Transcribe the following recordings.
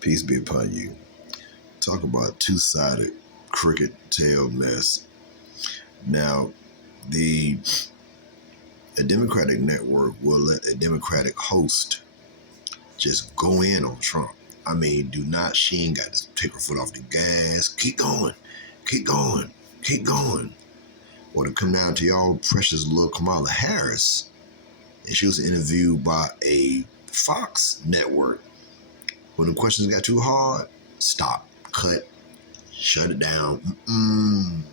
Peace be upon you. Talk about two-sided crooked tail mess. Now, a Democratic network will let a Democratic host just go in on Trump. I mean, she ain't got to take her foot off the gas. Keep going, keep going, keep going. Or to come down to y'all precious little Kamala Harris, and she was interviewed by a Fox network. When the questions got too hard, stop, cut, shut it down.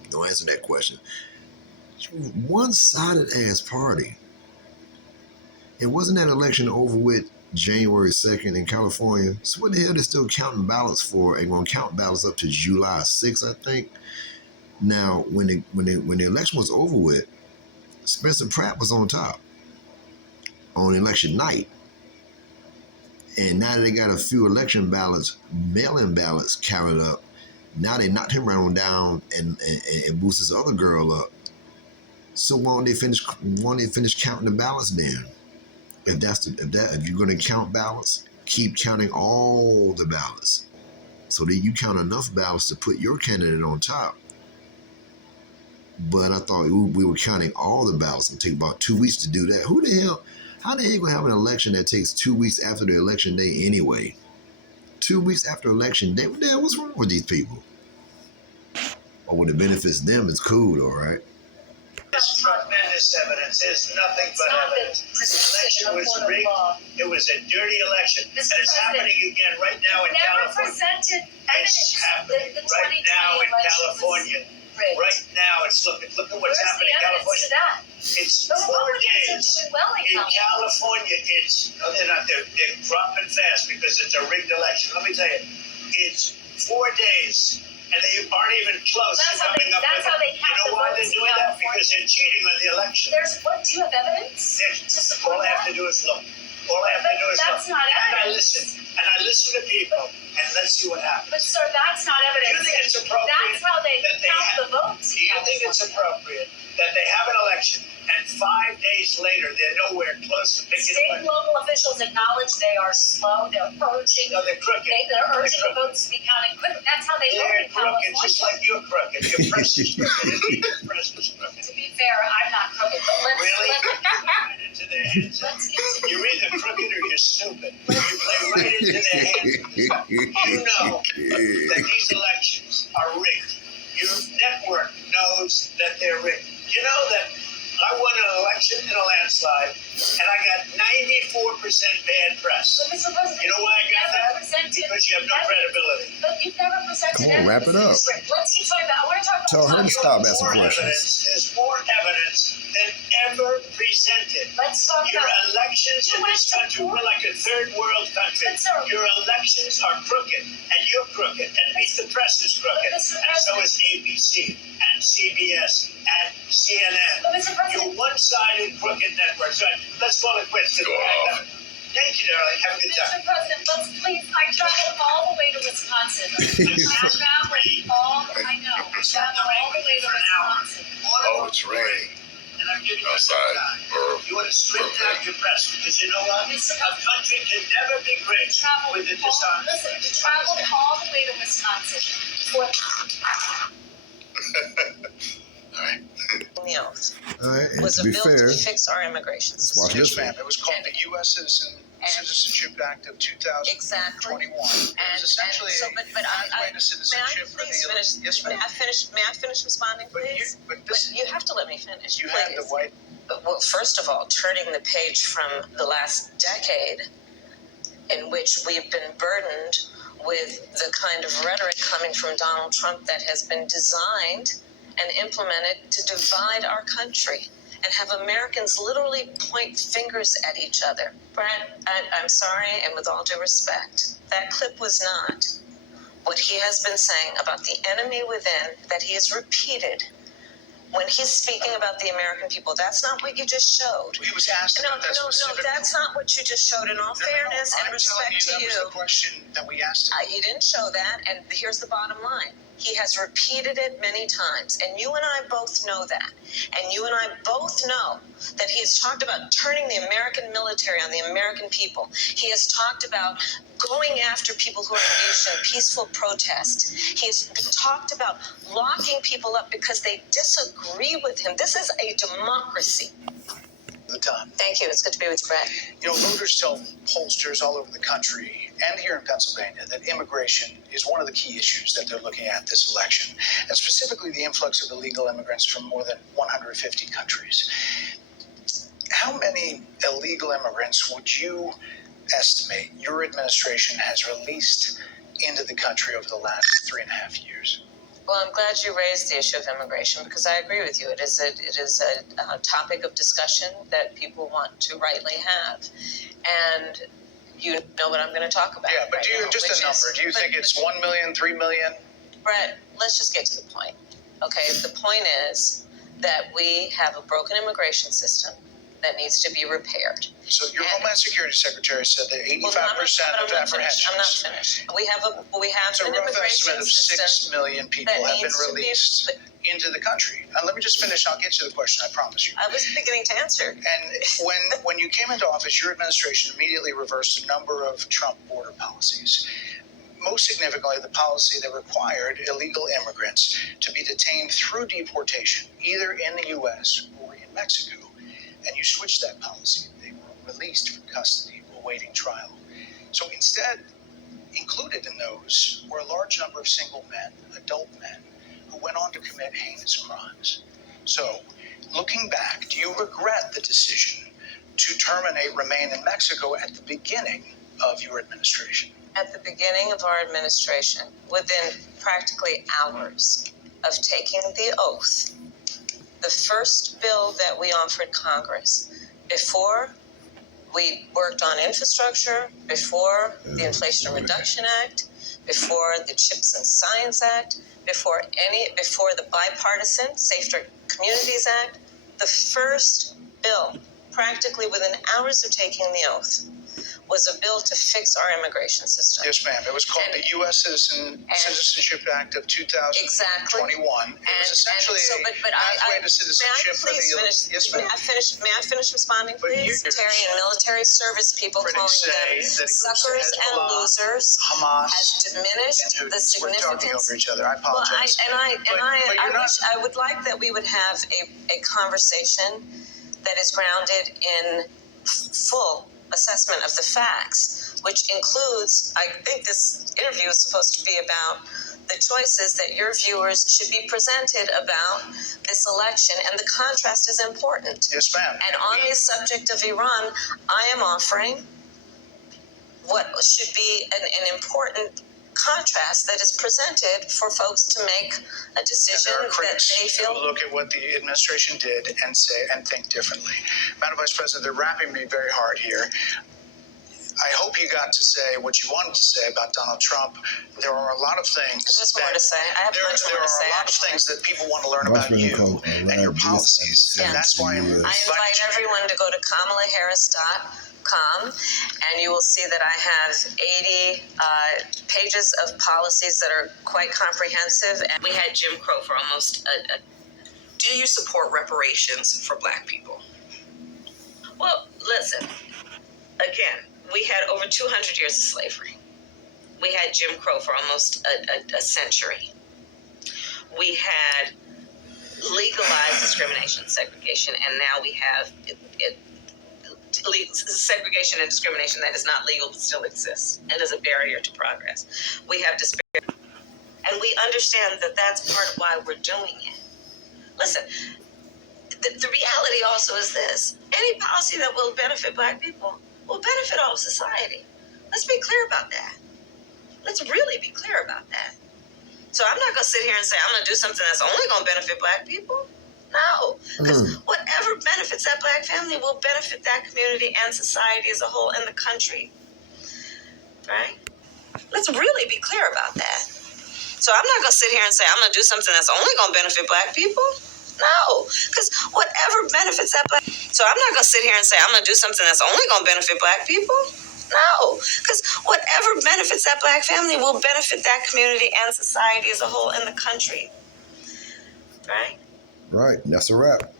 Don't answer that question. One-sided ass party. And wasn't that election over with January 2nd in California? So what the hell they still counting ballots for? And gonna count ballots up to July 6th, I think. Now, when the election was over with, Spencer Pratt was on top on election night. And now that they got a few election ballots, mail-in ballots counted up, now they knocked him right on down and boosted this other girl up. So why don't they finish counting the ballots then? If you're gonna count ballots, keep counting all the ballots. So that you count enough ballots to put your candidate on top. But I thought we were counting all the ballots. It would take about 2 weeks to do that. How the hell gonna have an election that takes 2 weeks after the election day anyway? 2 weeks after election day? What the hell, what's wrong with these people? Or when it benefits them, it's cool, all right? There's tremendous evidence. There's nothing but evidence. The election was rigged. It was a dirty election. And it's happening again right now in California. It's happening right now in California. Right now, look at what's happening in California. It's 4 days in California. They're not. They're dropping fast because it's a rigged election. Let me tell you, it's 4 days, and they aren't even close to coming up with it. You know why they're doing that? Because they're cheating on the election. Do you have evidence to support all I have to do is look. All I have to do is look. That's not evidence. And I listen to people, and let's see what happens. But sir, that's not evidence. Do you think it's appropriate? That's how they count the votes. Do you think it's appropriate that they have an election and 5 days later they're nowhere close to picking State and local officials acknowledge they are slow. They're urging. No, they're crooked. They're urging the votes to be counted quick. That's how they vote in California. Just like you're crooked. Your press is crooked. Your press is crooked. To be fair, I'm not crooked, but let's really? Let's into their hands. You're either crooked or you're stupid. You play right into their hands. You know that these elections are rigged. Your network knows that they're rigged. You know that I won an election in a landslide, and I got 94% bad press. But Mr. President, you know why I got that? Because you have no credibility. But you've never presented evidence. Come on, wrap it up. Let's keep talking about. I want to talk about. Tell her to stop asking questions. There's more evidence than ever presented. Let's talk Your about elections in this country, we're like a third world country. Your elections are crooked, and you're crooked, and Meet the Press is crooked, and so is ABC, and CBS, and CNN. You're one-sided crooked network. So let's call it quits. Thank you, darling. Have a good time. Mr. President, let's please. I traveled all the way to Wisconsin. I traveled all the way to Wisconsin. Oh, it's raining. And I'm giving you outside. You want to straighten out your press because you know what? A country can never be great with the dishonest. Listen, we traveled all the way to Wisconsin. All right. The oath All right, and was to a be bill fair, to fix our immigration system. Yes, ma'am. It was called the U.S. Citizenship Act of 2021. Exactly. It was essentially a pathway to citizenship for the finish? Yes, ma'am. May I finish responding, please? But you have to let me finish. You please. have the right. Well, first of all, turning the page from the last decade in which we've been burdened with the kind of rhetoric coming from Donald Trump that has been designed and implemented to divide our country and have Americans literally point fingers at each other. Brad, I'm sorry, and with all due respect, that clip was not what he has been saying about the enemy within that he has repeated when he's speaking about the American people. That's not what you just showed. He was asked about that specific. No, that's not what you just showed. In all fairness and respect to you, that was the question that we asked him. he didn't show that, and here's the bottom line. He has repeated it many times, and you and I both know that. And you and I both know that he has talked about turning the American military on the American people. He has talked about going after people who are engaged in peaceful protest. He has talked about locking people up because they disagree with him. This is a democracy. The time. Thank you. It's good to be with you, Brett. You know, voters tell pollsters all over the country and here in Pennsylvania that immigration is one of the key issues that they're looking at this election, and specifically the influx of illegal immigrants from more than 150 countries. How many illegal immigrants would you estimate your administration has released into the country over the last 3.5 years? Well, I'm glad you raised the issue of immigration because I agree with you. It is a topic of discussion that people want to rightly have, and you know what I'm going to talk about. Yeah, but right do you now, just a number? Do you think it's 1 million, 3 million? Brett, let's just get to the point. Okay, the point is that we have a broken immigration system that needs to be repaired. So your Homeland Security Secretary said that 85% of apprehensions. I'm not finished. We have So an a rough immigration estimate of system 6 million people that have been needs to be- released into the country. Let me just finish. I'll get to the question. I promise you. I was beginning to answer. And when you came into office, your administration immediately reversed a number of Trump border policies. Most significantly, the policy that required illegal immigrants to be detained through deportation, either in the U.S. or in Mexico. And you switched that policy. They were released from custody awaiting trial. So instead, included in those were a large number of single men, adult men, who went on to commit heinous crimes. So, looking back, do you regret the decision to terminate Remain in Mexico at the beginning of your administration? At the beginning of our administration, within practically hours of taking the oath, the first bill that we offered Congress, before we worked on infrastructure, before the Inflation Reduction Act, before the Chips and Science Act, before the bipartisan Safer Communities Act, the first bill, practically within hours of taking the oath, was a bill to fix our immigration system. Yes, ma'am. It was called the U.S. Citizenship Act of 2021. Exactly. It was essentially a pathway to citizenship for the illegal. Yes, ma'am. May I finish responding, please? Military and military service people calling them suckers and losers has diminished the We're talking significance. over each other. I apologize. I would like that we would have a conversation that is grounded in full assessment of the facts, which includes, I think this interview is supposed to be about the choices that your viewers should be presented about this election, and the contrast is important. Yes, ma'am. And on the subject of Iran, I am offering what should be an important contrast that is presented for folks to make a decision and there are that critics they feel. who look at what the administration did and say and think differently. Madam Vice President, they're wrapping me very hard here. I hope you got to say what you wanted to say about Donald Trump. There are a lot of things. There's more to say. I have much more to say. There are a lot of things that people want to learn about you and your policies, and that's why I invite everyone to go to KamalaHarris.com, and you will see that I have 80 pages of policies that are quite comprehensive. And we had Jim Crow for almost a. Do you support reparations for Black people? Well, listen. Again, we had over 200 years of slavery. We had Jim Crow for almost a century. We had legalized discrimination, segregation, and now we have segregation and discrimination that is not legal but still exists and is a barrier to progress. We have disparity, and we understand that that's part of why we're doing it. Listen, the reality also is this: any policy that will benefit Black people will benefit all of society. Let's be clear about that. Let's really be clear about that. So I'm not going to sit here and say I'm going to do something that's only going to benefit Black people. No, because whatever benefits that Black family will benefit that community and society as a whole and the country. Right? Let's really be clear about that. So I'm not going to sit here and say I'm going to do something that's only going to benefit Black people. No, because whatever benefits that Black... So I'm not going to sit here and say I'm going to do something that's only going to benefit Black people. No, because whatever benefits that black family will benefit that community and society as a whole in the country. Right? Right. That's a wrap.